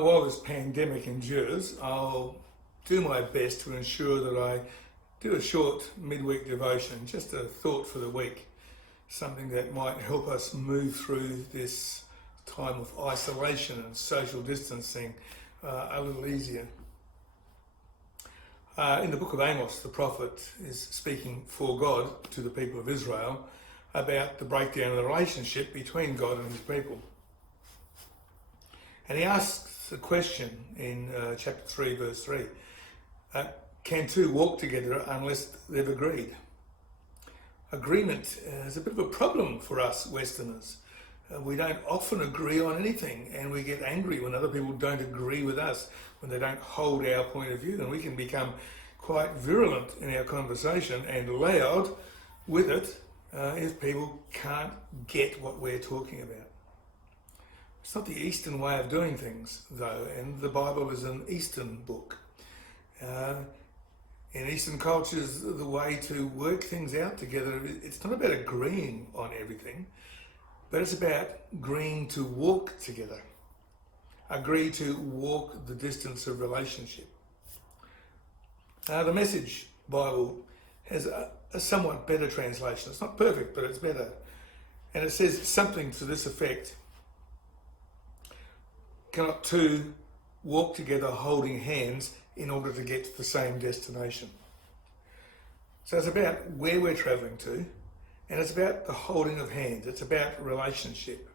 While this pandemic endures, I'll do my best to ensure that I do a short midweek devotion, just a thought for the week, something that might help us move through this time of isolation and social distancing a little easier. In the book of Amos, the prophet is speaking for God to the people of Israel about the breakdown of the relationship between God and his people. And he asks a question in chapter 3, verse 3. Can two walk together unless they've agreed? Agreement is a bit of a problem for us Westerners. We don't often agree on anything, and we get angry when other people don't agree with us, when they don't hold our point of view, and we can become quite virulent in our conversation and loud with it if people can't get what we're talking about. It's not the Eastern way of doing things, though, and the Bible is an Eastern book. In Eastern cultures, the way to work things out together, it's not about agreeing on everything, but it's about agreeing to walk together. Agree to walk the distance of relationship. The Message Bible has a somewhat better translation. It's not perfect, but it's better. And it says something to this effect. Cannot two walk together holding hands in order to get to the same destination? So it's about where we're travelling to, and it's about the holding of hands. It's about relationship.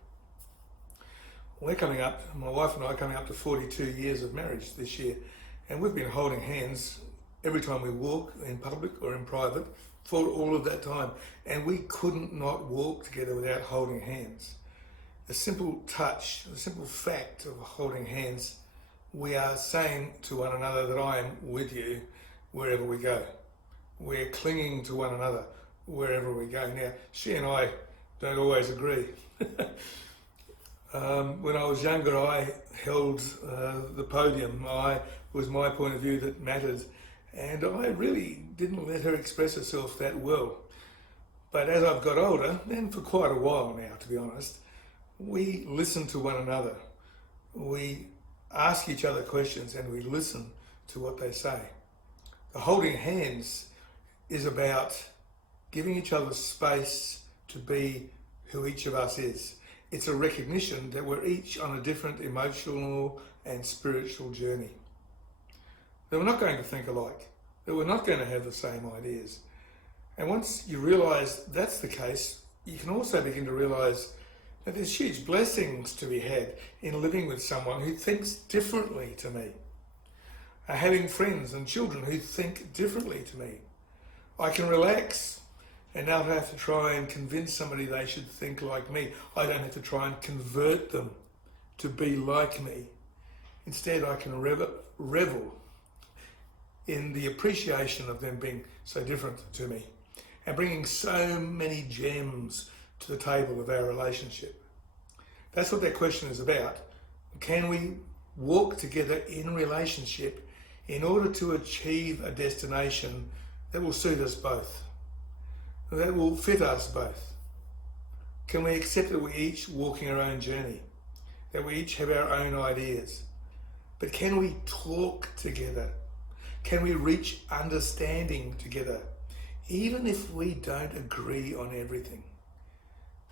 We're coming up, my wife and I are coming up to 42 years of marriage this year, and we've been holding hands every time we walk in public or in private for all of that time, and we couldn't not walk together without holding hands. The simple touch, the simple fact of holding hands, we are saying to one another that I am with you wherever we go. We're clinging to one another wherever we go. Now, she and I don't always agree. When I was younger, I held the podium. It was my point of view that mattered, and I really didn't let her express herself that well. But as I've got older, and for quite a while now, to be honest, we listen to one another. We ask each other questions and we listen to what they say. The holding hands is about giving each other space to be who each of us is. It's a recognition that we're each on a different emotional and spiritual journey. That we're not going to think alike, that we're not going to have the same ideas. And once you realise that's the case, you can also begin to realise that there's huge blessings to be had in living with someone who thinks differently to me. Having friends and children who think differently to me. I can relax and not have to try and convince somebody they should think like me. I don't have to try and convert them to be like me. Instead, I can revel in the appreciation of them being so different to me and bringing so many gems to the table of our relationship. That's what that question is about. Can we walk together in relationship in order to achieve a destination that will suit us both, that will fit us both? Can we accept that we're each walking our own journey, that we each have our own ideas? But can we talk together? Can we reach understanding together, even if we don't agree on everything?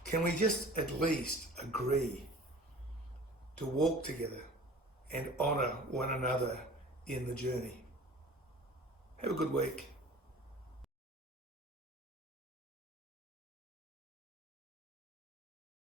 Can we just at least agree to walk together and honour one another in the journey? Have a good week.